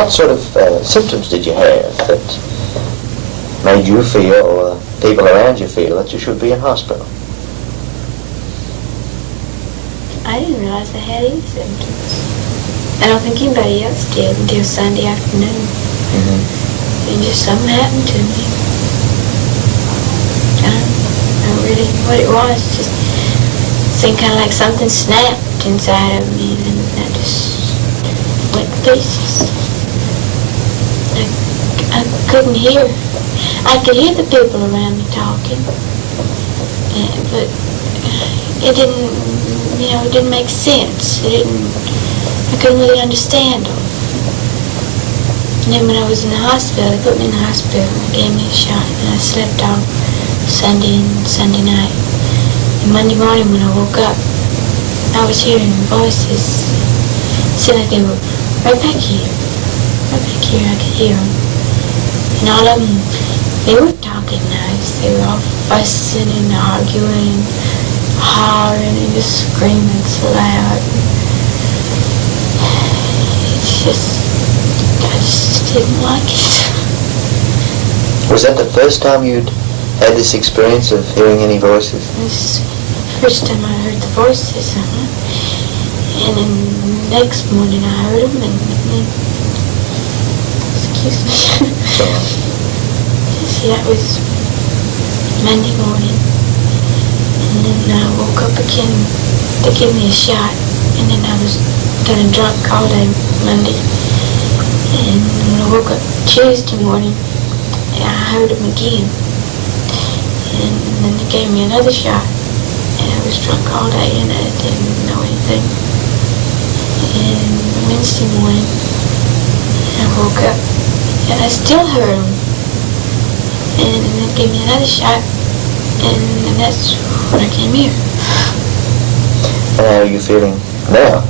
what sort of symptoms did you have that made you feel, or people around you feel, that you should be in hospital? I didn't realize I had any symptoms. I don't think anybody else did until Sunday afternoon. And just something happened to me. I don't know really what it was. Just seemed kind of like something snapped inside of me, and I just went to pieces. I couldn't hear. I could hear the people around me talking, but it didn't, it didn't make sense. I couldn't really understand them. And then when I was in the hospital, they put me in the hospital and gave me a shot, and I slept off Sunday night. And Monday morning when I woke up, I was hearing voices. It seemed like they were right back here. Right back here, I could hear them. And all of them, they were talking nice. They were all fussing and arguing and hollering and just screaming so loud. It's just, I just didn't like it. Was that the first time you'd had this experience of hearing any voices? This first time I heard the voices, and then the next morning I heard them, and excuse me. See, that was Monday morning, and then I woke up again to give me a shot, and then I was kind of drunk all day Monday, and when I woke up Tuesday morning, I heard them again, and then they gave me another shot, and I was drunk all day, and I didn't know anything. And Wednesday morning, I woke up, and I still heard them. And then they gave me another shot, and that's when I came here. And how are you feeling now?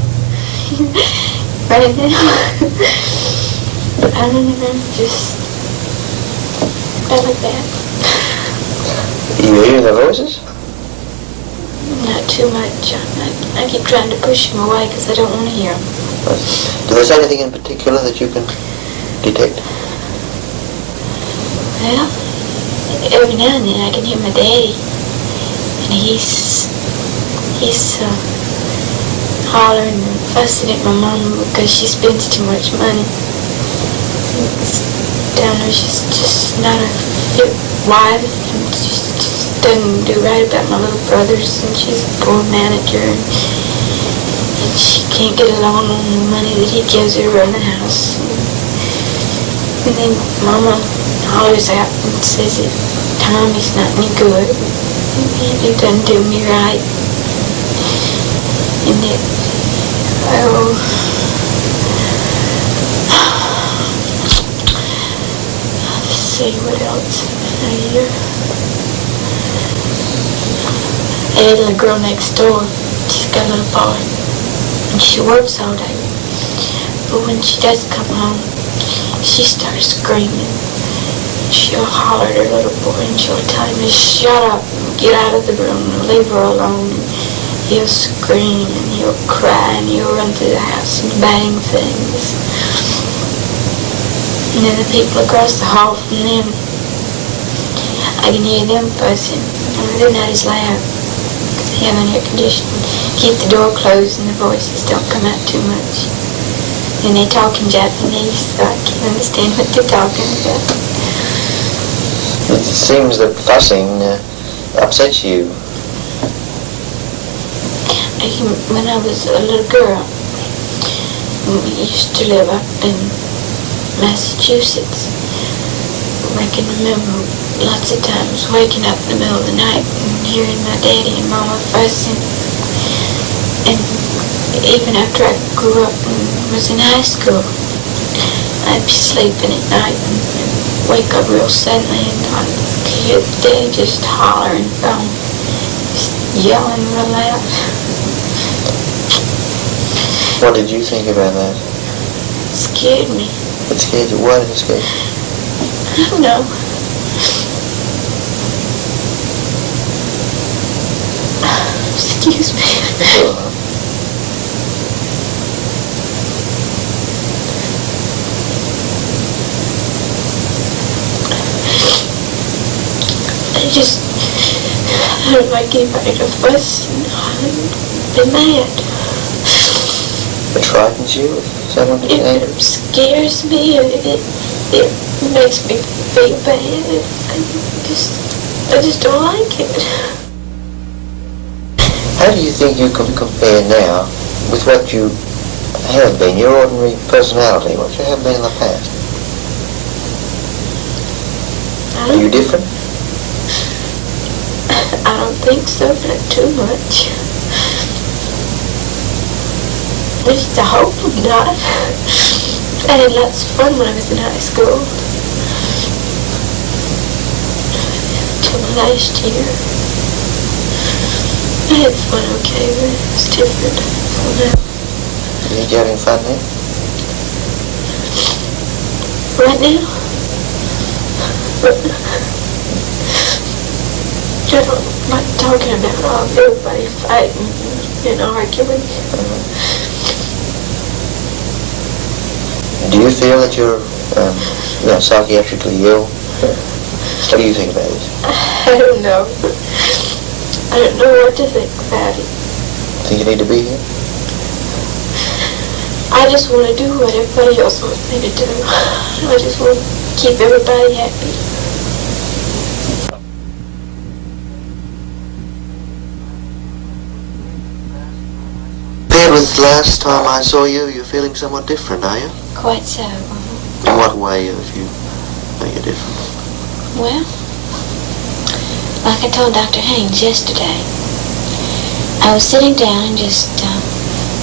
Right now? I don't know, just about like that. You hear the voices? Not too much. I keep trying to push them away because I don't want to hear them. Do they say anything in particular that you can detect? Well, every now and then I can hear my daddy, and he's hollering and fussing at my mom because she spends too much money. Down there, she's just not a fit wife, and she just doesn't do right about my little brothers, and she's a poor manager, and she can't get along on the money that he gives her around the house. And then Mama hollers out and says that Tommy's not any good, and he doesn't do me right, and that, let's see what else I hear. Ed, the girl next door, she's got a little boy, and she works all day, but when she does come home, she starts screaming. She'll holler at her little boy, and she'll tell him to shut up and get out of the room and leave her alone. And he'll scream and he'll cry and he'll run through the house and bang things. And then the people across the hall from them, I can hear them fussing. They're not as loud because they have an air conditioning. Keep the door closed and the voices don't come out too much. And they talk in Japanese, so I can't understand what they're talking about. It seems that fussing upsets you. When I was a little girl, we used to live up in Massachusetts. I can remember lots of times waking up in the middle of the night and hearing my daddy and mama fussing. And even after I grew up and was in high school, I'd be sleeping at night and wake up real suddenly and I'd hear Daddy just hollering from, just yelling real loud. What did you think about that? It scared me. It scared you? Why did it scare you? I don't know. Excuse me. just, I don't like anybody to fuss and be mad. It frightens you if someone is angry? It scares me, and it makes me feel bad. I just don't like it. How do you think you can compare now with what you have been, your ordinary personality, what you have been in the past? Are you different? I don't think so, not too much. I hope I'm not. I had lots of fun when I was in high school. Till last year. I had fun okay, but it was different. You think you're having fun now? Right now? I don't like talking about everybody fighting and arguing. Do you feel that you're psychiatrically ill? What do you think about it? I don't know. I don't know what to think about it. Think you need to be here? I just want to do what everybody else wants me to do. I just want to keep everybody happy. Compared with last time I saw you, you're feeling somewhat different, are you? Quite so. In what way have you made a difference? Well, like I told Dr. Haynes yesterday, I was sitting down and just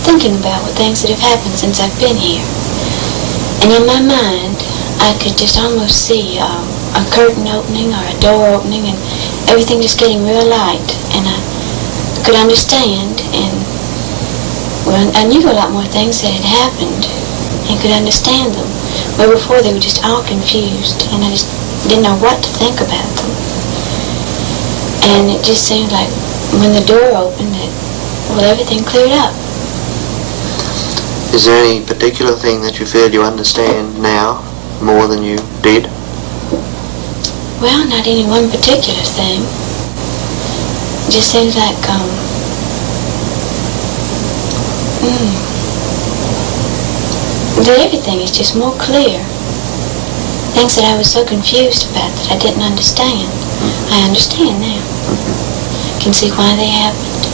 thinking about what things that have happened since I've been here. And in my mind, I could just almost see a curtain opening or a door opening and everything just getting real light. And I could understand, and well, I knew a lot more things that had happened and could understand them. Where before they were just all confused, and I just didn't know what to think about them. And it just seemed like when the door opened that, well, everything cleared up. Is there any particular thing that you feel you understand now more than you did? Well, not any one particular thing. It just seems like, that everything is just more clear. Things that I was so confused about that I didn't understand, I understand now. Can see why they happened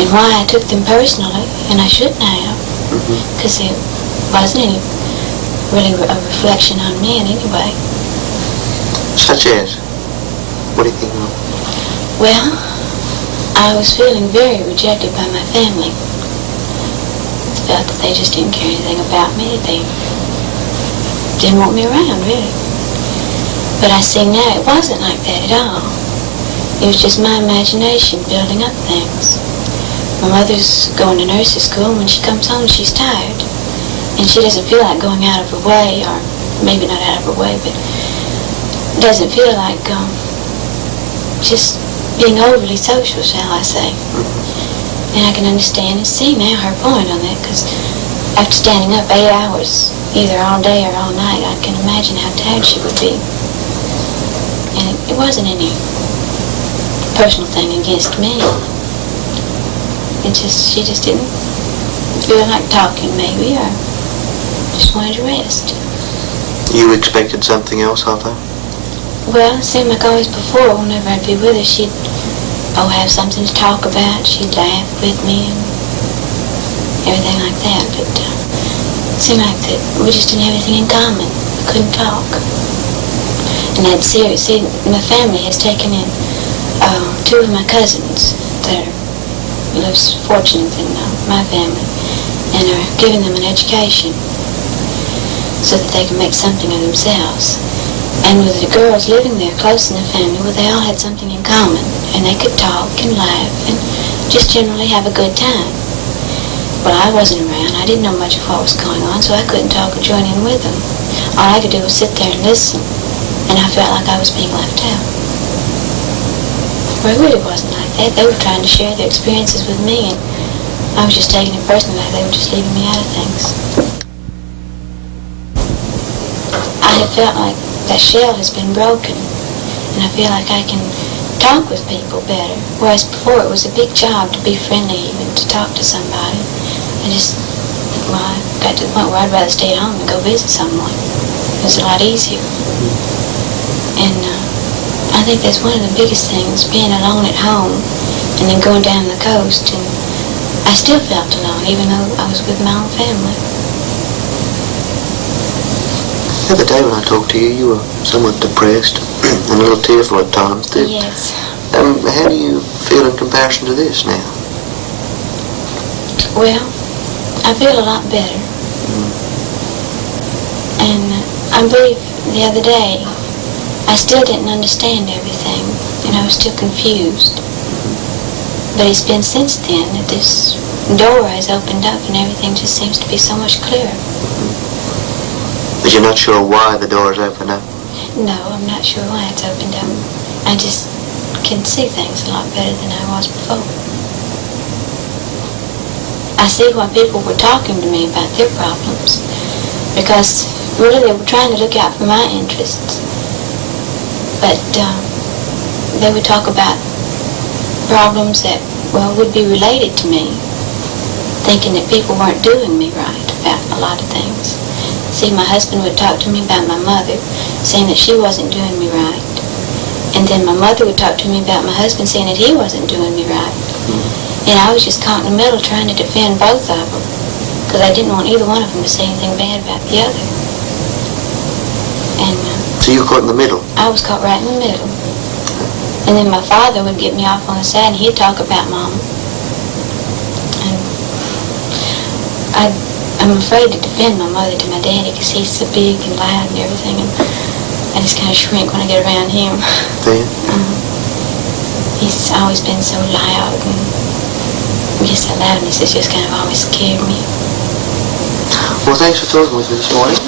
and why I took them personally, and I shouldn't have, because it wasn't any really a reflection on me in any way. Such as? What do you think of? Well, I was feeling very rejected by my family. Felt that they just didn't care anything about me, that they didn't want me around, really. But I see now it wasn't like that at all. It was just my imagination building up things. My mother's going to nurse's school, and when she comes home she's tired. And she doesn't feel like going out of her way, or maybe not out of her way, but doesn't feel like just being overly social, shall I say. And I can understand and see now her point on that, because after standing up 8 hours, either all day or all night, I can imagine how tired she would be. And it wasn't any personal thing against me. She just didn't feel like talking, maybe, or just wanted to rest. You expected something else of her? Well, it seemed like always before, whenever I'd be with her, she'd have something to talk about. She'd laugh with me and everything like that. But it seemed like that we just didn't have anything in common. We couldn't talk. And I'd see my family has taken in 2 of my cousins that are less fortunate than my family, and are giving them an education so that they can make something of themselves. And with the girls living there close in the family, well, they all had something in common, and they could talk and laugh and just generally have a good time. Well, I wasn't around. I didn't know much of what was going on, so I couldn't talk or join in with them. All I could do was sit there and listen, and I felt like I was being left out. Well, it really wasn't like that. They were trying to share their experiences with me, and I was just taking it personally, like they were just leaving me out of things. I have felt like that shell has been broken, and I feel like I can talk with people better, whereas before it was a big job to be friendly, even to talk to somebody. I got to the point where I'd rather stay at home and go visit someone. It was a lot easier. And I think that's one of the biggest things, being alone at home and then going down the coast, and I still felt alone, even though I was with my own family. The other day when I talked to you, you were somewhat depressed and a little tearful at times. Yes. How do you feel in comparison to this now? Well, I feel a lot better. And I believe the other day, I still didn't understand everything, and I was still confused. But it's been since then that this door has opened up and everything just seems to be so much clearer. But you're not sure why the door's opened up? No, I'm not sure why it's opened up. I just can see things a lot better than I was before. I see why people were talking to me about their problems, because really they were trying to look out for my interests. But they would talk about problems that, well, would be related to me, thinking that people weren't doing me right about a lot of things. See, my husband would talk to me about my mother, saying that she wasn't doing me right. And then my mother would talk to me about my husband, saying that he wasn't doing me right. And I was just caught in the middle trying to defend both of them, because I didn't want either one of them to say anything bad about the other. And so you were caught in the middle? I was caught right in the middle. And then my father would get me off on the side, and he'd talk about Mom. And I'm afraid to defend my mother to my daddy, because he's so big and loud and everything, and I just kind of shrink when I get around him. Yeah. He's always been so loud, and just that loudness has just kind of always scared me. Well, thanks for talking with me this morning.